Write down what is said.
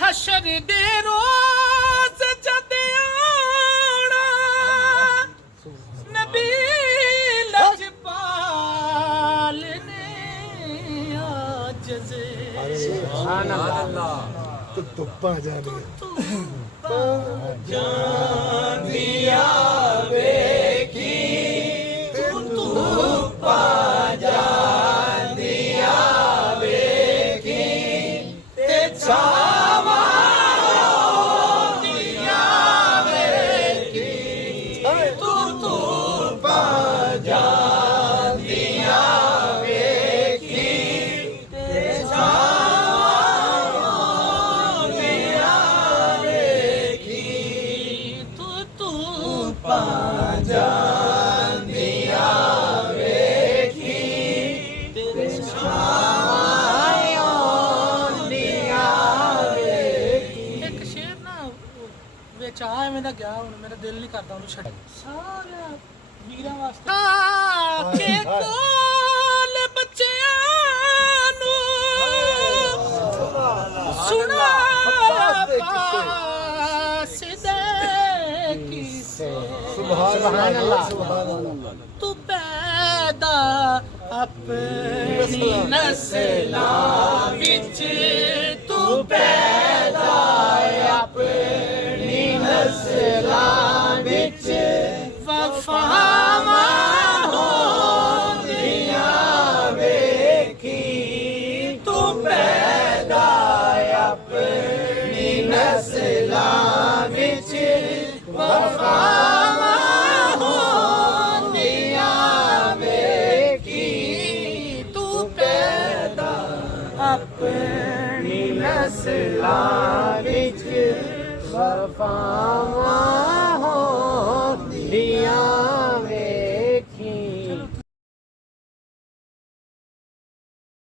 हशर दे रोज जद आना नबी लजपाल ने आजज़े सुभान अल्लाह तो तुप्पा जान दिया बेकी तू पा जान दिया बेकी ते छावा दिया बेकी तू पा जान दिया बेकी ते छावा दिया बेकी तू पा जान दिया बेकी ते छावा दिया बेकी एक शेर ना ਵਿੱਚ ਆ ਐਵੇਂ ਦਾ ਗਿਆ ਹੁਣ ਮੇਰਾ ਦਿਲ ਨਹੀਂ ਕਰਦਾ ਉਹਨੂੰ ਛੱਡ ਸਾਰਿਆਂ ਵੀਰਾਂ ਵਾਸਤੇ ਕੇ ਕੋਲ ਬੱਚਿਆਂ ਨੂੰ ਸੁਣਾ ਸਿੱਧੇ ਕਿਸੇ सुभान अल्लाह सुभान अल्लाह तू पैदा अपनी नस्लां विच तू पैदा अपनी नस्लां विच वफावां होंदियां वेखी तू पैदा अपनी नस्लां विच वफावां अपनी नस्लां विच वफावां